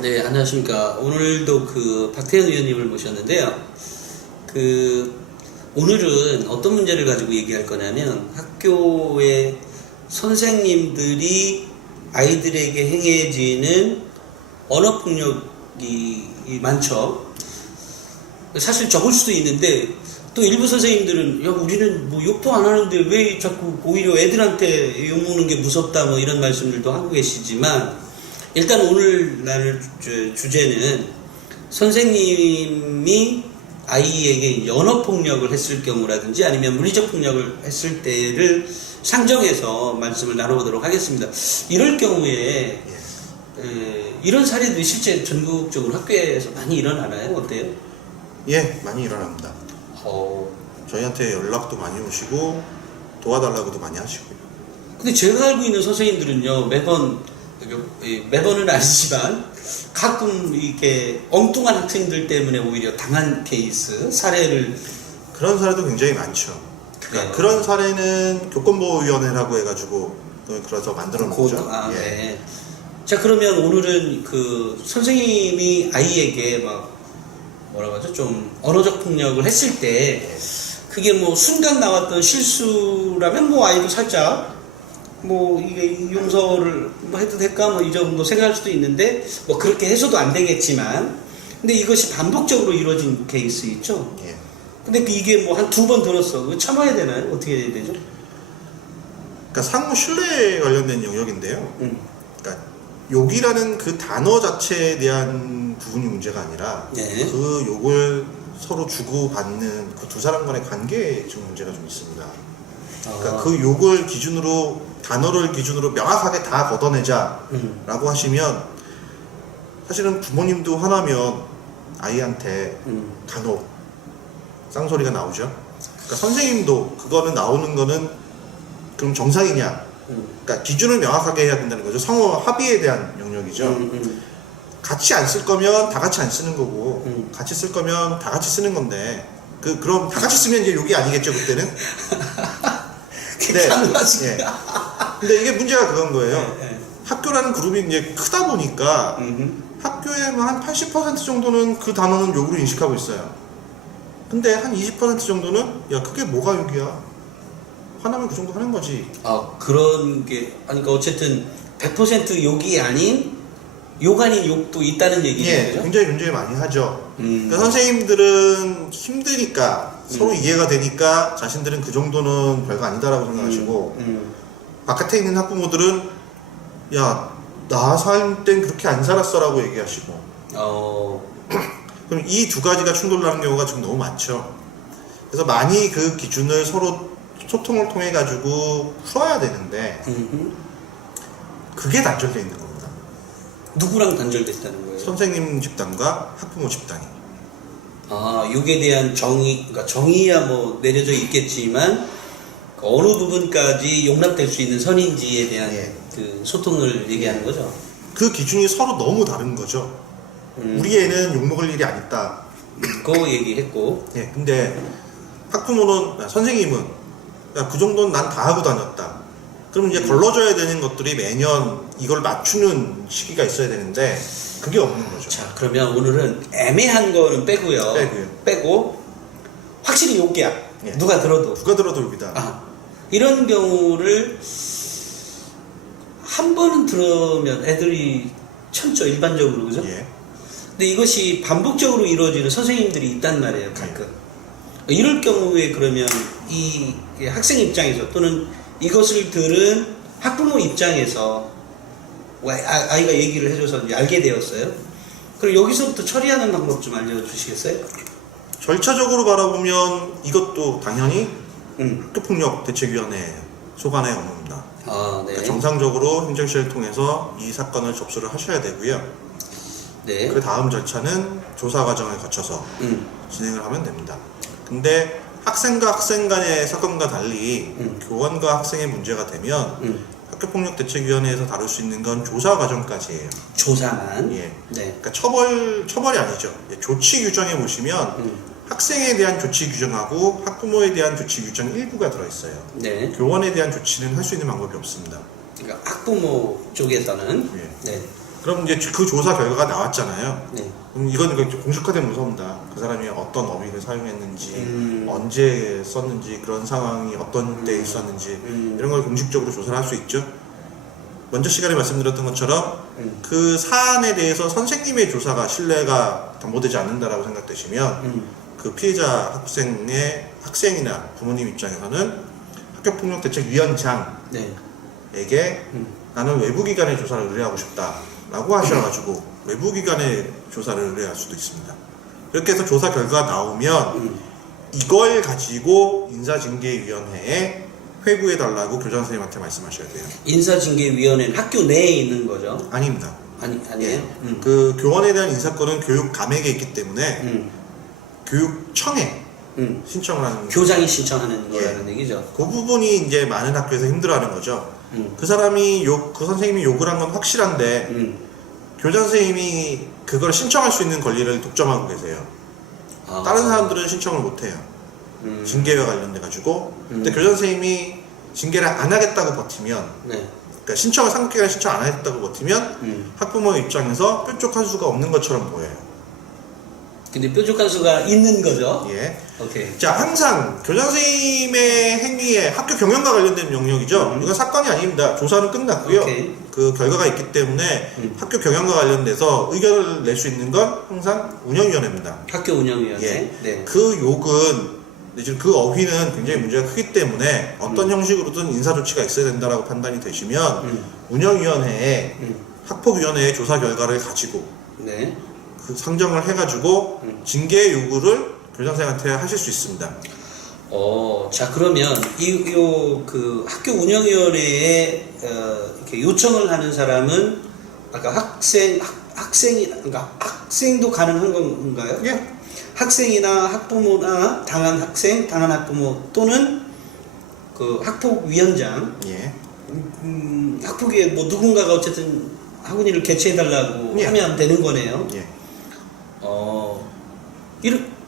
네, 안녕하십니까. 오늘도 박태현 의원님을 모셨는데요. 오늘은 어떤 문제를 가지고 얘기할 거냐면, 학교의 선생님들이 아이들에게 행해지는 언어폭력이 많죠. 사실 적을 수도 있는데, 또 일부 선생님들은, 야, 우리는 뭐 욕도 안 하는데 왜 자꾸 오히려 애들한테 욕먹는 게 무섭다, 뭐 이런 말씀들도 하고 계시지만, 일단 오늘날 주제는 선생님이 아이에게 언어폭력을 했을 경우라든지 아니면 물리적 폭력을 했을 때를 상정해서 말씀을 나눠보도록 하겠습니다. 이럴 경우에 이런 사례들이 실제 전국적으로 학교에서 많이 일어나나요? 어때요? 예, 많이 일어납니다. 저희한테 연락도 많이 오시고 도와달라고도 많이 하시고요. 근데 제가 알고 있는 선생님들은요, 매번은 아니지만 가끔 이렇게 엉뚱한 학생들 때문에 오히려 당한 케이스, 사례를. 그런 사례도 굉장히 많죠. 그러니까 네. 그런 사례는 교권보호위원회라고 해가지고 그래서 만들어 놓은 거죠. 예. 네. 자, 그러면 오늘은 선생님이 아이에게 뭐라고 하죠? 좀 언어적 폭력을 했을 때 그게 뭐 순간 나왔던 실수라면 아이도 살짝 이게 용서를 해도 될까 이 정도 생각할 수도 있는데 그렇게 해서도 안 되겠지만, 근데 이것이 반복적으로 이루어진 케이스 있죠. 예. 근데 이게 한 2번 들었어. 그거 참아야 되나요? 어떻게 해야 되죠? 그러니까 상호 신뢰에 관련된 영역인데요. 그러니까 욕이라는 그 단어 자체에 대한 부분이 문제가 아니라 네. 그 욕을 서로 주고받는 그 두 사람 간의 관계에 좀 문제가 좀 있습니다. 그러니까 그 욕을 기준으로, 단어를 기준으로 명확하게 다 걷어내자라고 하시면, 사실은 부모님도 화나면 아이한테 간혹 쌍소리가 나오죠. 그러니까 선생님도 그거는 나오는 거는 그럼 정상이냐? 그러니까 기준을 명확하게 해야 된다는 거죠. 상호 합의에 대한 영역이죠. 같이 안 쓸 거면 다 같이 안 쓰는 거고, 같이 쓸 거면 다 같이 쓰는 건데, 그럼 다 같이 쓰면 이제 욕이 아니겠죠, 그때는? 근데 이게 문제가 그건 거예요. 학교라는 그룹이 이제 크다 보니까 학교의 한 80% 정도는 그 단어는 욕으로 인식하고 있어요. 근데 한 20% 정도는 야, 그게 뭐가 욕이야? 화나면 그 정도 하는 거지. 그런 게, 그러니까 어쨌든 100% 욕이 아닌 욕 아닌 욕도 있다는 얘기죠. 예, 굉장히 많이 하죠. 그러니까 선생님들은 힘드니까 서로 이해가 되니까 자신들은 그 정도는 별거 아니다라고 생각하시고, 바깥에 있는 학부모들은 야, 나 살 땐 그렇게 안 살았어라고 얘기하시고. 그럼 이 두 가지가 충돌나는 경우가 지금 너무 많죠. 그래서 많이 그 기준을 서로 소통을 통해 가지고 풀어야 되는데 그게 단절되어 있는 겁니다. 누구랑 단절됐다는 거예요? 선생님 집단과 학부모 집단이. 욕에 대한 그러니까 정의야 내려져 있겠지만 어느 부분까지 용납될 수 있는 선인지에 대한 그 소통을 얘기하는 거죠. 그 기준이 서로 너무 다른 거죠. 우리 애는 욕먹을 일이 아니다. 그거 얘기했고. 예, 근데 학부모는, 선생님은 그 정도는 난 다 하고 다녔다. 그럼 이제 걸러줘야 되는 것들이 매년 이걸 맞추는 시기가 있어야 되는데 그게 없는 거죠. 자, 그러면 오늘은 애매한 거는 빼고요. 빼고 확실히 욕이야. 예. 누가 들어도 욕이다. 이런 경우를 한 번은 들으면 애들이 참죠, 일반적으로. 그죠? 예. 근데 이것이 반복적으로 이루어지는 선생님들이 있단 말이에요, 가끔. 이럴 경우에 그러면 이 학생 입장에서 또는 이것을 들은 학부모 입장에서 아이가 얘기를 해줘서 이제 알게 되었어요. 그럼 여기서부터 처리하는 방법 좀 알려주시겠어요? 절차적으로 바라보면 이것도 당연히 학교폭력대책위원회 소관의 업무입니다. 네. 그러니까 정상적으로 행정실을 통해서 이 사건을 접수를 하셔야 되고요. 네. 그 다음 절차는 조사 과정을 거쳐서 진행을 하면 됩니다. 근데 학생과 학생 간의 사건과 달리 교원과 학생의 문제가 되면 학교폭력대책위원회에서 다룰 수 있는 건 조사 과정까지예요. 조사만. 예. 네. 그러니까 처벌이 아니죠. 조치 규정에 보시면 학생에 대한 조치 규정하고 학부모에 대한 조치 규정 일부가 들어있어요. 네. 교원에 대한 조치는 할 수 있는 방법이 없습니다. 그러니까 학부모 쪽에서는. 예. 네. 그럼 이제 그 조사 결과가 나왔잖아요. 네. 이건 공식화된 문서입니다. 그 사람이 어떤 어휘를 사용했는지, 언제 썼는지, 그런 상황이 어떤 때에 있었는지 이런 걸 공식적으로 조사를 할 수 있죠. 먼저 시간에 말씀드렸던 것처럼 그 사안에 대해서 선생님의 조사가 신뢰가 담보되지 않는다라고 생각되시면 그 피해자 학생이나 부모님 입장에서는 학교폭력대책위원장에게 네. 나는 외부기관의 조사를 의뢰하고 싶다라고 하셔가지고 외부기관의 조사를 의뢰할 수도 있습니다. 이렇게 해서 조사 결과가 나오면 이걸 가지고 인사징계위원회에 회부해달라고 교장 선생님한테 말씀하셔야 돼요. 인사징계위원회는 학교 내에 있는 거죠? 아닙니다. 아니에요? 그 교원에 대한 인사권은 교육감에게 있기 때문에 교육청에 신청을 하는 교장이 신청하는 거라는 얘기죠. 그 부분이 이제 많은 학교에서 힘들어하는 거죠. 그 사람이 그 선생님이 욕을 한 건 확실한데 교장 선생님이 그걸 신청할 수 있는 권리를 독점하고 계세요. 다른 사람들은 신청을 못 해요. 징계와 관련돼 가지고. 근데 교장 선생님이 징계를 안 하겠다고 버티면, 네. 그러니까 신청을 상급기관에 신청 안 하겠다고 버티면 학부모 입장에서 뾰족한 수가 없는 것처럼 보여요. 근데 뾰족한 수가 있는 거죠? 예. 오케이. 자, 항상 교장 선생님의 행위에 학교 경영과 관련된 영역이죠. 이건 사건이 아닙니다. 조사는 끝났고요. 오케이. 그 결과가 있기 때문에 학교 경영과 관련돼서 의견을 낼 수 있는 건 항상 운영위원회입니다. 학교 운영위원회. 예. 네. 그 욕은 지금 그 어휘는 굉장히 문제가 크기 때문에 어떤 형식으로든 인사 조치가 있어야 된다라고 판단이 되시면 운영위원회에 학폭위원회의 조사 결과를 가지고 네. 그 상정을 해가지고 징계 요구를 교장선생님한테 하실 수 있습니다. 자, 그러면 그 학교 운영위원회에 이렇게 요청을 하는 사람은 아까 그러니까 학생도 가능한 건가요? 예. 학생이나 학부모나 당한 학생, 당한 학부모 또는 그 학폭위원장, 예. 학폭위에 뭐 누군가가 어쨌든 학원위를 개최해달라고 예. 하면 되는 거네요. 예.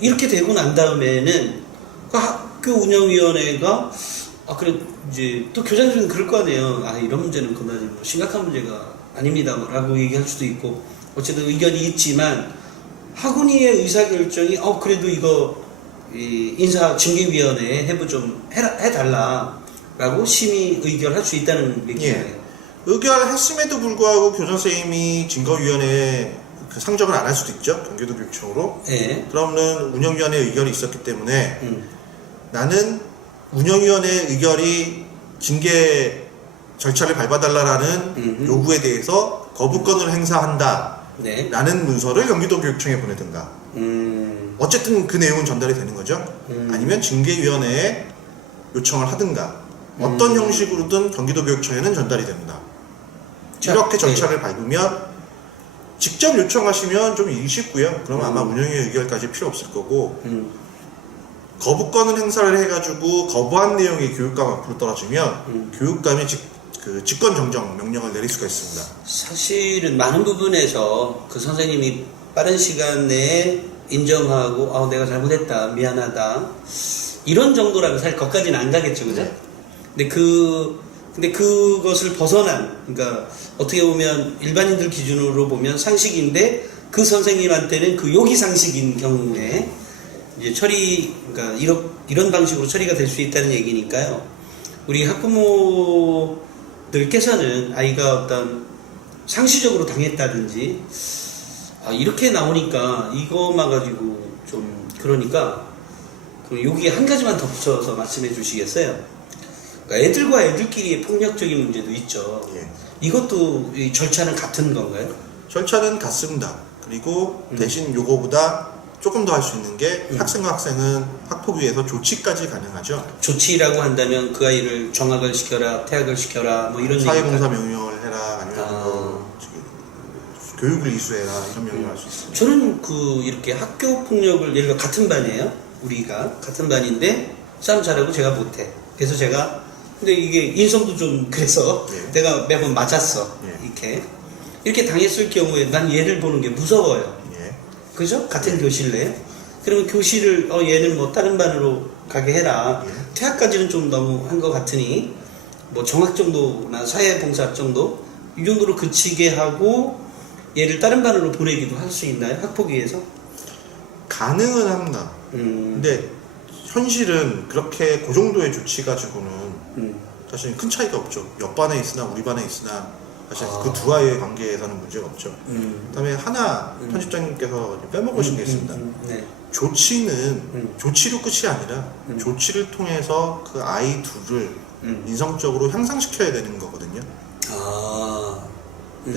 이렇게 되고 난 다음에는 그 학교 운영위원회가 그래 이제 또 교장들은 그럴 거 아니에요. 이런 문제는 그다지 뭐 심각한 문제가 아닙니다라고 얘기할 수도 있고 어쨌든 의견이 있지만 학원위의 의사결정이 그래도 이거 인사징계위원회에 해부 좀 해달라라고 심의 의결할 수 있다는 얘기예요. 예. 의결했음에도 불구하고 교장선생님이 증거위원회에 그 상정을 안 할 수도 있죠. 경기도 교육청으로. 예. 그러면 운영위원회 의결이 있었기 때문에 나는 운영위원회 의결이 징계 절차를 밟아달라라는 요구에 대해서 거부권을 행사한다. 네. 라는 문서를 경기도 교육청에 보내든가. 어쨌든 그 내용은 전달이 되는 거죠. 아니면 징계위원회에 요청을 하든가. 어떤 형식으로든 경기도 교육청에는 전달이 됩니다. 이렇게 절차를 밟으면 직접 요청하시면 좀 일이 쉽고요. 그러면 아마 운영위의 의결까지 필요 없을 거고 거부권을 행사를 해가지고 거부한 내용이 교육감 앞으로 떨어지면 교육감이 직권 정정 명령을 내릴 수가 있습니다. 사실은 많은 부분에서 그 선생님이 빠른 시간 내에 인정하고 내가 잘못했다 미안하다 이런 정도라면 사실 거기까지는 안 가겠죠, 그죠? 네. 근데 그것을 벗어난, 그러니까 어떻게 보면 일반인들 기준으로 보면 상식인데 그 선생님한테는 그 욕이 상식인 경우에 이제 그러니까 이런 방식으로 처리가 될 수 있다는 얘기니까요. 우리 학부모들께서는 아이가 어떤 상시적으로 당했다든지 이렇게 나오니까 이것만 가지고 좀 그러니까 여기에 한 가지만 더 붙여서 말씀해 주시겠어요? 그러니까 애들과 애들끼리의 폭력적인 문제도 있죠. 예. 이것도 이 절차는 같은 건가요? 절차는 같습니다. 그리고 대신 요거보다 조금 더 할 수 있는 게 학생과 학생은 학폭위에서 조치까지 가능하죠. 조치라고 한다면 그 아이를 정학을 시켜라, 퇴학을 시켜라, 뭐 이런 사회봉사 명령을 해라, 아니면 교육을 이수해라 이런 명령을 할 수 있습니다. 저는 이렇게 학교 폭력을 예를 들어 같은 반이에요. 우리가 같은 반인데 싸움 잘하고 제가 못해. 그래서 근데 이게 인성도 좀 그래서 내가 매번 맞았어. 이렇게 당했을 경우에 난 얘를 보는 게 무서워요. 그죠? 같은 교실 내에. 그러면 교실을 얘는 뭐 다른 반으로 가게 해라. 퇴학까지는 좀 너무 한 것 같으니 뭐 정학 정도나 사회봉사 정도 이 정도로 그치게 하고 얘를 다른 반으로 보내기도 할 수 있나요? 학폭위에서? 가능은 합니다. 근데 현실은 그렇게 그 정도의 조치 가지고는 사실 큰 차이가 없죠. 옆 반에 있으나 우리 반에 있으나 사실 그 두 아이의 관계에서는 문제가 없죠. 그다음에 하나 편집장님께서 빼먹으신 게 있습니다. 네. 조치는 조치로 끝이 아니라 조치를 통해서 그 아이 둘을 인성적으로 향상시켜야 되는 거거든요.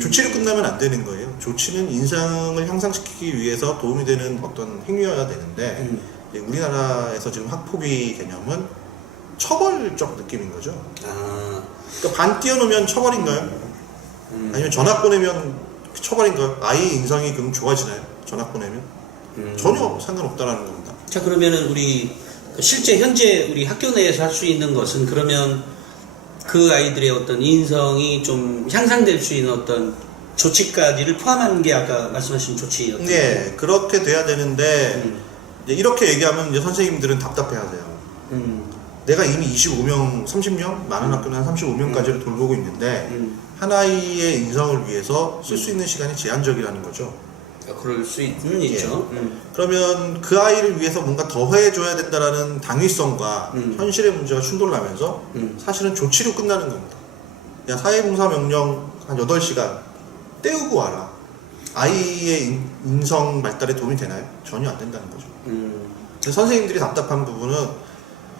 조치로 끝나면 안 되는 거예요. 조치는 인상을 향상시키기 위해서 도움이 되는 어떤 행위여야 되는데 이제 우리나라에서 지금 학폭위 개념은 처벌적 느낌인 거죠. 그러니까 반 띄워놓으면 처벌인가요? 아니면 전학 보내면 처벌인가요? 아이 인성이 그럼 좋아지나요? 전학 보내면? 전혀 상관없다라는 겁니다. 자, 그러면은 우리 실제 현재 우리 학교 내에서 할 수 있는 것은 그러면 그 아이들의 어떤 인성이 좀 향상될 수 있는 어떤 조치까지를 포함한 게 아까 말씀하신 조치였던 네, 그렇게 돼야 되는데 이제 이렇게 얘기하면 이제 선생님들은 답답해하세요. 내가 이미 25명, 30명, 많은 학교는 한 35명까지를 돌보고 있는데 한 아이의 인성을 위해서 쓸 수 있는 시간이 제한적이라는 거죠. 그럴 수 있죠. 그러면 그 아이를 위해서 뭔가 더 해줘야 된다라는 당위성과 현실의 문제가 충돌하면서 사실은 조치로 끝나는 겁니다. 야, 사회봉사 명령 한 8시간 때우고 와라. 아이의 인성 발달에 도움이 되나요? 전혀 안 된다는 거죠. 근데 선생님들이 답답한 부분은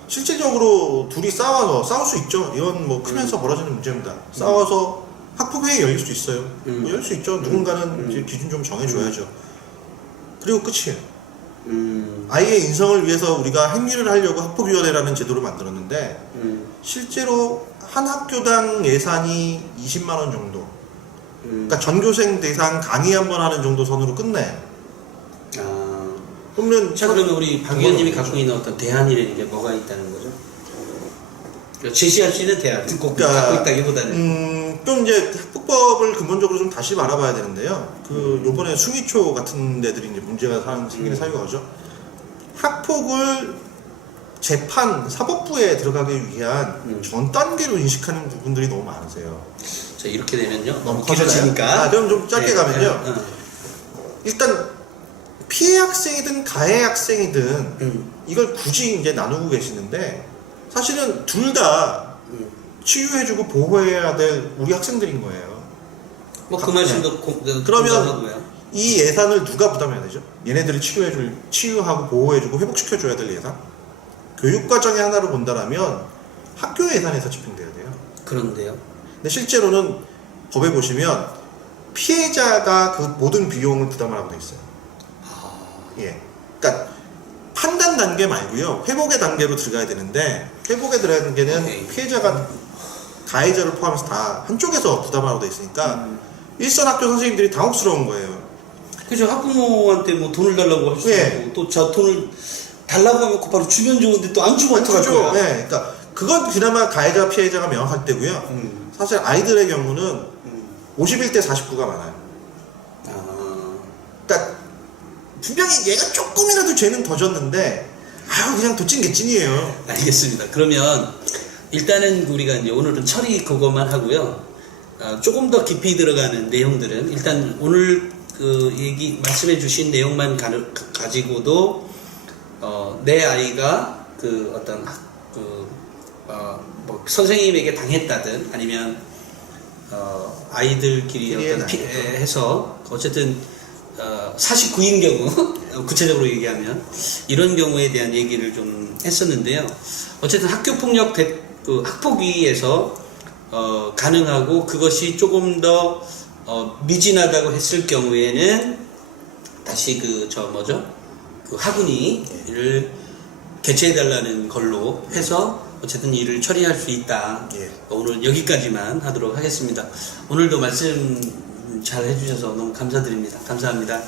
실질적으로 둘이 싸워서 싸울 수 있죠. 이건 뭐 크면서 벌어지는 문제입니다. 싸워서 학폭회의 열릴 수 있어요. 뭐 열릴 수 있죠. 누군가는 이제 기준 좀 정해줘야죠. 그리고 끝이에요. 아이의 인성을 위해서 우리가 행위를 하려고 학폭위원회라는 제도를 만들었는데 실제로 한 학교당 예산이 20만 원 정도. 그러니까 전교생 대상 강의 한 번 하는 정도 선으로 끝내. 그러면 자, 그러면 우리 박 위원님이 갖고 있는 어떤 대안이라는 게 뭐가 있다는 거죠? 제시할 수 있는 대안, 꼭 갖고 있다기보다는 좀 이제 학폭법을 근본적으로 좀 다시 알아봐야 되는데요. 요번에 숭이초 같은 데들이 이제 문제가 생기는 사유가 뭐죠? 학폭을 재판, 사법부에 들어가기 위한 전 단계로 인식하는 부분들이 너무 많으세요. 자, 이렇게 되면요. 너무 커져요? 길어지니까. 그럼 좀 짧게 가면요. 일단 피해 학생이든 가해 학생이든 이걸 굳이 이제 나누고 계시는데 사실은 둘 다 치유해주고 보호해야 될 우리 학생들인 거예요. 뭐 그 말씀도 그러면 이 예산을 누가 부담해야 되죠? 얘네들을 치유하고 보호해주고 회복시켜줘야 될 예산? 교육과정의 하나로 본다라면 학교 예산에서 집행돼야 돼요. 그런데요. 근데 실제로는 법에 보시면 피해자가 그 모든 비용을 부담을 하고 돼 있어요. 예. 그러니까 판단 단계 말고요. 회복의 단계로 들어가야 되는데 회복의 단계는 피해자가 가해자를 포함해서 다 한쪽에서 부담하고 돼 있으니까 일선 학교 선생님들이 당혹스러운 거예요. 그죠. 학부모한테 뭐 돈을 달라고 할 수도 있고 또 자 돈을 달라고 하면 곧바로 주면 좋은데 또 안 주면 어떡할 거야. 네. 그러니까 그건 그나마 가해자 피해자가 명확할 때고요. 사실 아이들의 경우는 51대 49가 많아요. 그러니까 분명히 얘가 조금이라도 죄는 더 졌는데 그냥 더 찐 게 찐이에요. 알겠습니다. 그러면 일단은 우리가 이제 오늘은 처리 그것만 하고요. 조금 더 깊이 들어가는 내용들은 일단 오늘 그 얘기 말씀해 주신 내용만 가지고도 내 아이가 그 어떤 뭐 선생님에게 당했다든 아니면 아이들끼리 어떤 해서 어쨌든 49인 경우 구체적으로 얘기하면 이런 경우에 대한 얘기를 좀 했었는데요. 어쨌든 학교폭력 학폭위에서 가능하고 그것이 조금 더 미진하다고 했을 경우에는 다시 그 학군이 이를 개최해달라는 걸로 해서 어쨌든 일을 처리할 수 있다. 오늘 여기까지만 하도록 하겠습니다. 오늘도 말씀 잘 해주셔서 너무 감사드립니다. 감사합니다.